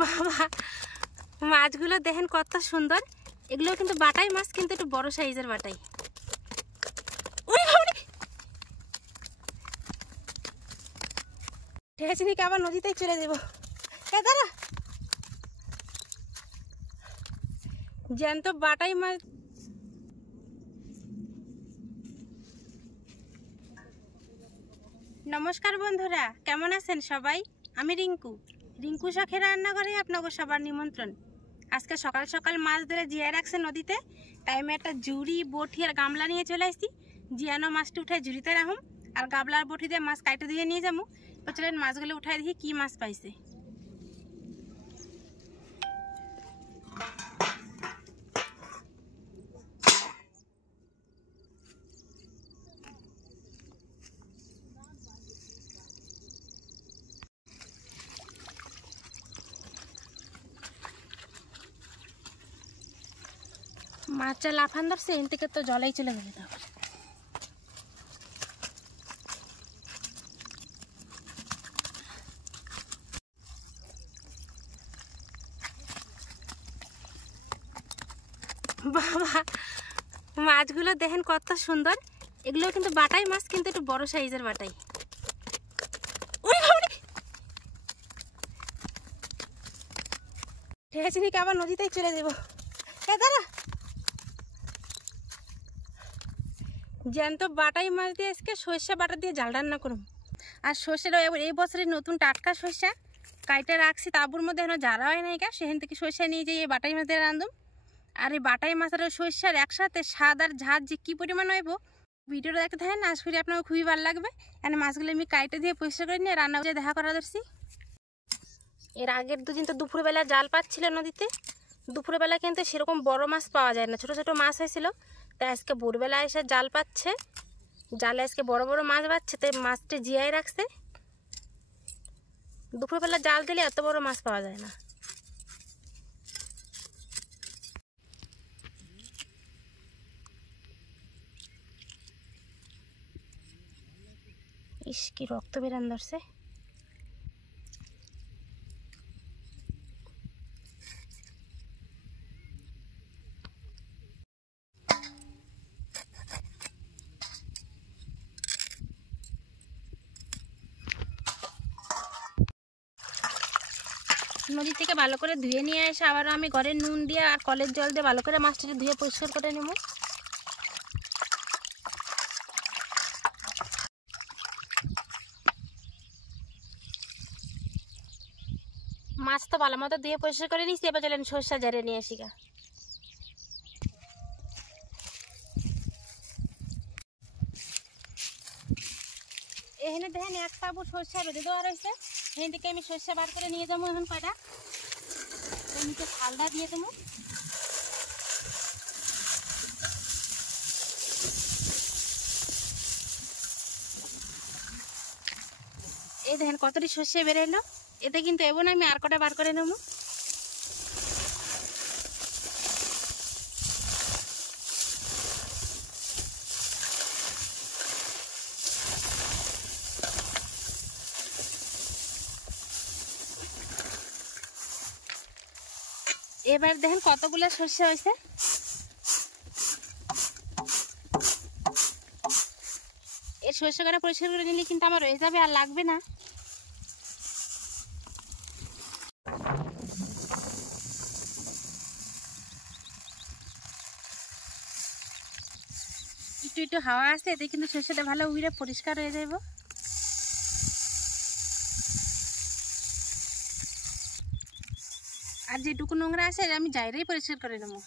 বাবা, মাছগুলো দেখেন কত সুন্দর। এগুলো কিন্তু বাটাই মাছ, কিন্তু একটু বড় সাইজের বাটাই। ঠেচিনিকে আবার নদীতেই চলে দেব। দাঁড়া, জ্যান্ত বাটাই মাছ। নমস্কার বন্ধুরা, কেমন আছেন সবাই? আমি রিঙ্কু শখের রান্নাঘরে আপনাকে সবার নিমন্ত্রণ। আজকে সকাল সকাল মাছ ধরে জিয়ায় রাখছে নদীতে, তাই আমি একটা ঝুড়ি, বটি আর গামলা নিয়ে চলে আসছি। জিয়ানো মাছটা উঠায় ঝুড়িতে রাখুম, আর গাবলার বটি দিয়ে মাছ কাটে দিয়ে নিয়ে যাবো। তো চলেন মাছগুলো উঠায় দেখি কি মাছ পাইছে। মাছটা লাফান ধরছে, এন থেকে তো জলেই চলে গেলে। তারপর বাবা, মাছগুলো দেখেন কত সুন্দর। এগুলো কিন্তু বাটাই মাছ, কিন্তু একটু বড় সাইজের বাটাই। ঠেচিনিকে আবার নদীতেই চলে দেব। দাঁড়া, জ্যান্ত বাটাই মাছ দিয়ে আজকে সর্ষে বাটা দিয়ে জাল রান্না করুন। আর সর্ষেটা এই বছরের নতুন টাটকা সর্ষা কাইটা রাখছি, তাবুর মধ্যে এখনো জ্বালা হয় নাই গা। সেখান থেকে সর্ষা নিয়ে যাই এই বাটাই মাছ দিয়ে রান্ধুম। আর এই বাটাই মাছ আর সর্ষার একসাথে স্বাদ আর ঝাঁজ যে কী পরিমাণ হইব, ভিডিওটা দেখতে থাকেন। আশা করি আপনার খুবই ভালো লাগবে। এখানে মাছগুলো আমি কাইটে দিয়ে পরিষ্কার করে নিয়ে রান্না করে দেখা করা ধরছি। এর আগের দুদিন তো দুপুরবেলা জাল পাচ্ছিল নদীতে। দুপুরবেলা কিন্তু সেরকম বড় মাছ পাওয়া যায় না, ছোট ছোট মাছ হয়েছিল। তাই আজকে ভোরবেলা এসে জাল পাচ্ছে, জালে আজকে বড় বড় মাছ পাচ্ছে, তাই মাছটা জিয়াই রাখছে। দুপুরবেলা জাল দিলে এত বড় মাছ পাওয়া যায় না। ইস, কি রক্ত বেরান ধরছে। নদী থেকে ভালো করে ধুয়ে নিয়ে এসে আবারও আমি ঘরে নুন দিয়ে আর কলের জল দিয়ে ভালো করে মাছটাকে ধুয়ে পরিষ্কার করে নেব। মাছ তো ভালো মতো ধুয়ে পরিষ্কার করে নিচ্ছি। এবার চলেন সর্ষা ঝেড়ে নিয়ে আসি গা। এখানে দেখেন এক তাবু সর্ষা রোদে দেওয়া রয়েছে। এখান থেকে আমি সর্ষা বার করে নিয়ে যাবো। এখন কয়টা নিচে ঠান্ডা দিয়ে দেবো। এই দেখেন কতটি সর্ষে বের এলো। এতে কিন্তু এবো না, আমি আর কটা বার করে নেবো। এবার দেখেন কতগুলো সর্ষে হয়েছে। এই সর্ষে কটা পরিষ্কার করে নিলে কিন্তু আমার রয়ে যাবে, আর লাগবে না। একটু একটু হাওয়া আসছে, এতে কিন্তু সর্ষেটা ভালো উড়ে পরিষ্কার হয়ে যাব। আর যেটুকু নোংরা আছে আমি জায়গায় পরিষ্কার করে নেবো।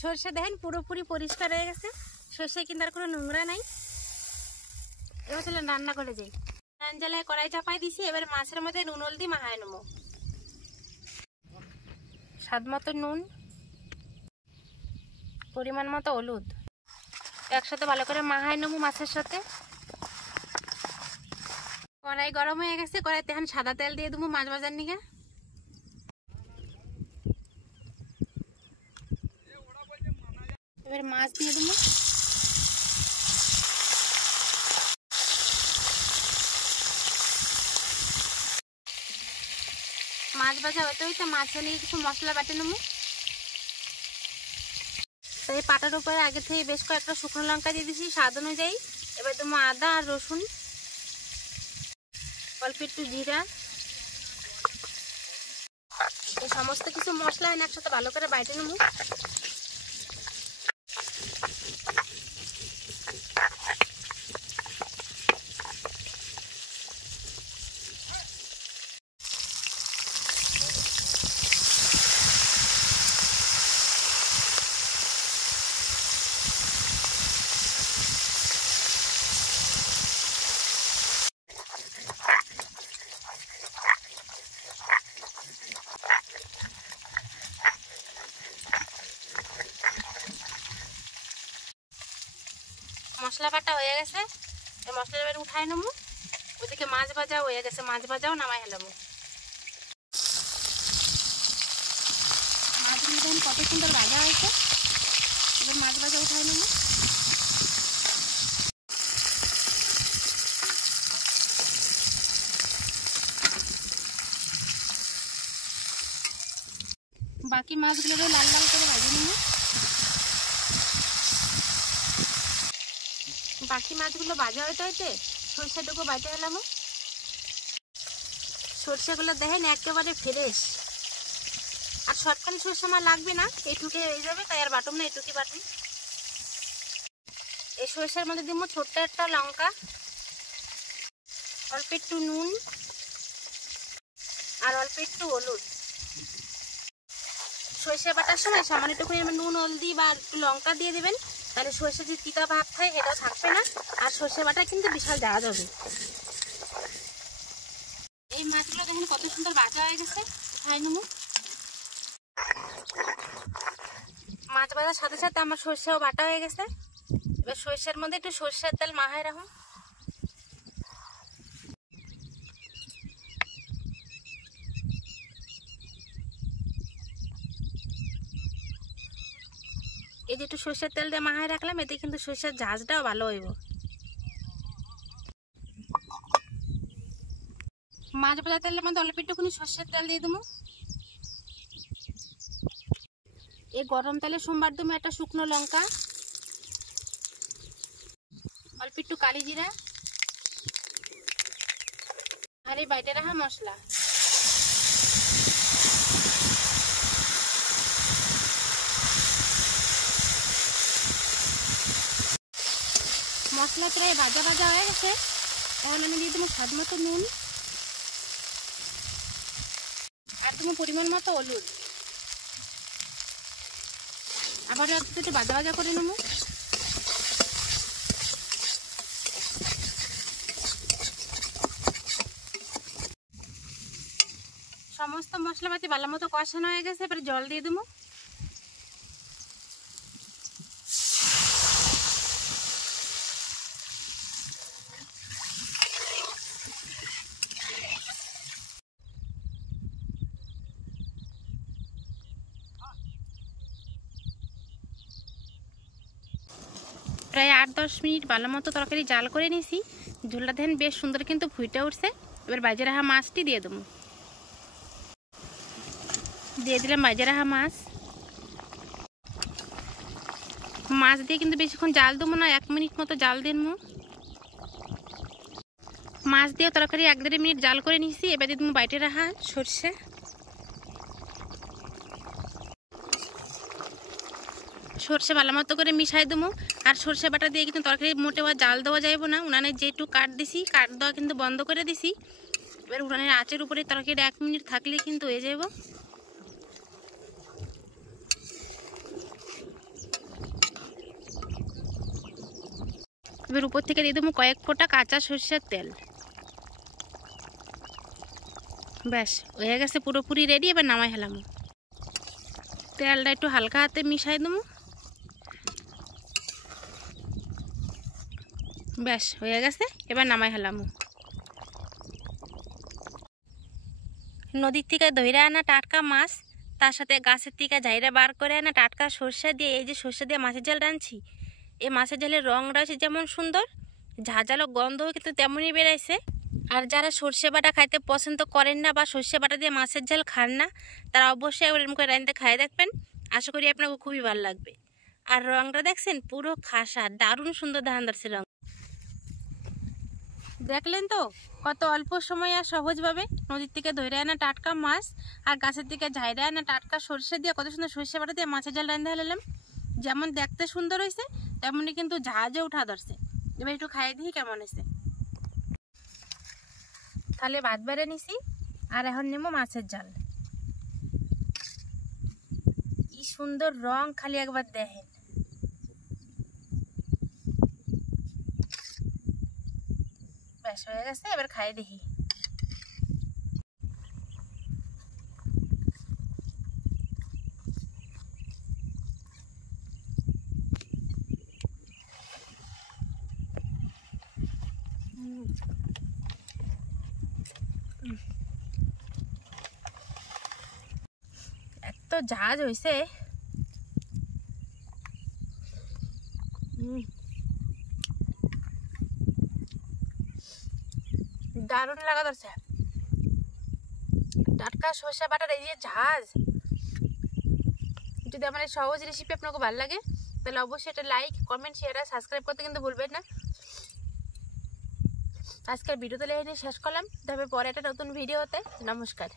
সর্ষে দেখেন পুরোপুরি পরিষ্কার হয়ে গেছে। সর্ষে কিন্তু আর কোনো নোংরা নাই। এবার চলেন রান্না করে যাই। জ্বালায় কড়াই চাপাই দিছি। এবার মাছের মধ্যে নুন হলদি মাখায় নেবো। স্বাদ মতো নুন, পরিমাণ মতো হলুদ একসাথে ভালো করে মাখায় নেবো মাছের সাথে। কড়াই গরম হয়ে গেছে, কড়াইতে এখন সাদা তেল দিয়ে দেবো মাছ ভাজার নিগে। এবার মাছ দিয়ে দেবো। মাছ ভাজা হতে হইতে মাছে নিয়ে কিছু মশলা বাটে নেবো। তো এই পাটার উপরে আগে থেকে বেশ কয়েকটা শুকনো লঙ্কা দিয়ে দিয়েছি স্বাদ অনুযায়ী। এবার দেবো আদা আর রসুন, অল্প একটু জিরা। এই সমস্ত কিছু মশলা এনে একসাথে ভালো করে বাইটে নেবো। মশলা বাটা হয়ে গেছে, এই মশলা এবার উঠাই নেবো। ওদিকে মাছ ভাজা হয়ে গেছে, মাছ ভাজাও নামাই হেলাম। মাছগুলো দেখুন কত সুন্দর ভাজা হয়েছে। এবার মাছ ভাজা উঠাই নেবো। বাকি মাছগুলো লাল লাল করে ভাজি নেবো। বাকি মাছগুলো ভাজা হইতে হইতে সরষেটুকু বাইতে হলাম। সরষেগুলো দেখেন একেবারে ফ্রেশ, আর শর্টকানি সরষে আমার লাগবে না, এইটুকে হয়ে যাবে, তাই আর বাটুম না, এইটুকি বাটুম। এই সরষের মধ্যে দিব ছোট্ট একটা লঙ্কা, অল্প একটু নুন আর অল্প একটু হলুদ। সরষে বাটার সময় সামান্য একটু নুন হলদি বা একটু লঙ্কা দিয়ে দেবেন, তাহলে সরষে যে তিতা ভাব থাকে এটা থাকবে না, আর সরষে বাটা কিন্তু বিশাল দেওয়া যাবে। এই মাছগুলো দেখেন কত সুন্দর ভাজা হয়ে গেছে, উঠাই নেব। মাছ ভাজার সাথে সাথে আমার সরষেও বাটা হয়ে গেছে। এবার সরষের মধ্যে একটু সরষের তেল মাখায় রাখুন। এই যে একটু সরষের তেল দিয়ে মাখায় রাখলাম, এতে কিন্তু সরষের ঝাঁজটাও ভালো হইব। মাছ ভাজা তেলের মধ্যে অল্প একটুখানি সরষের তেল দিয়ে দেবো। এই গরম তেলে সোমবার দেবো একটা শুকনো লঙ্কা, অল্প একটু কালি জিরা আর এই বাইটে রাখা মশলা। মশলা প্রায় ভাজা ভাজা হয়ে গেছে, এখন আমি দিয়ে দেবো স্বাদ মতো নুন আর দেবো পরিমাণ মতো হলুদ। আবার একটু ভাজা ভাজা করে নেবো। সমস্ত মশলাপাতি ভালো মতো কষানো হয়ে গেছে, এবারে জল দিয়ে দেবো। প্রায় 8-10 মিনিট ভালো মতো তরকারি জাল করে নিয়েছি। ঝোলটা দেখেন বেশ সুন্দর কিন্তু ফুটে উঠছে। এবার বাইজে রাখা মাছটি দিয়ে দেবো। দিয়ে দিলাম বাইজে রাখা মাছ। মাছ দিয়ে কিন্তু বেশিক্ষণ জাল দেবো না, 1 মিনিট মতো জাল দেবো। মাছ দিয়ে তরকারি 1-1.5 মিনিট জাল করে নিয়েছি। এবার দিয়ে দেবো বাইটে রাখা সরষে। সরষে ভালো মতো করে মিশাই দেবো। আর সরষে বাটা দিয়ে কিন্তু তরকারি মোটেও জাল দেওয়া যাইব না। উনানে যেটু কাট দিছি, কাট দেওয়া কিন্তু বন্ধ করে দিছি। এবার উনানের আঁচের উপরে তরকারিটা 1 মিনিট থাকলে কিন্তু হয়ে যাব। এবার উপর থেকে দিয়ে দেবো কয়েক ফোঁটা কাঁচা সরষের তেল। ব্যাস হয়ে গেছে, পুরোপুরি রেডি। এবার নামাই হেলাম। তেলটা একটু হালকা হাতে মিশাই দেবো। ব্যাস হয়ে গেছে, এবার নামাই হেলাম। নদীর থেকে ধরে আনা টাটকা মাছ, তার সাথে গাছের থেকে ঝাইরা বার করে আনা টাটকা সরষে দিয়ে, এই যে সরষে দিয়ে মাছের ঝাল রাঁধছি, এই মাছের ঝালের রং রয়েছে যেমন সুন্দর, ঝাঁঝালো গন্ধও কিন্তু তেমনই বেড়াইছে। আর যারা সর্ষে বাটা খাইতে পছন্দ করেন না বা সর্ষে বাটা দিয়ে মাছের ঝাল খান না, তারা অবশ্যই এরকম করে রাঁধতে খাই দেখবেন। আশা করি আপনাকে খুবই ভালো লাগবে। আর রংটা দেখছেন পুরো খাসা, দারুণ সুন্দর ধান ধরছে রং। দেখলেন তো কত অল্প সময় আর সহজভাবে নদীর থেকে ধরে আনা টাটকা মাছ আর গাছের থেকে ঝাইরা আনা টাটকা সর্ষে দিয়ে কত সুন্দর সর্ষে বাটা দিয়ে মাছের ঝাল রাঁধতে হলাম। যেমন দেখতে সুন্দর হয়েছে তেমনই কিন্তু ঝাঁজে উঠা ধরছে। এবার একটু খাইয়ে দিই কেমন হয়েছে। তাহলে ভাত বেড়ে নিছি আর এখন নেবো মাছের ঝাল। কি সুন্দর রং, খালি একবার দেখেন। ব্যাস হয়ে গেছে, এবার খাইয়ে দেখি। এত ঝাঁজ হয়েছে, দারুণ লাগা ধরছে। টাটকা সর্ষে বাটার এই যে ঝাঁজ, যদি আমার এই সহজ রেসিপি আপনাকে ভালো লাগে তাহলে অবশ্যই এটা লাইক, কমেন্ট, শেয়ার আর সাবস্ক্রাইব করতে কিন্তু ভুলবেন না। আজকের ভিডিও তাহলে এখানে শেষ করলাম, তবে পরে একটা নতুন ভিডিও হতে। নমস্কার।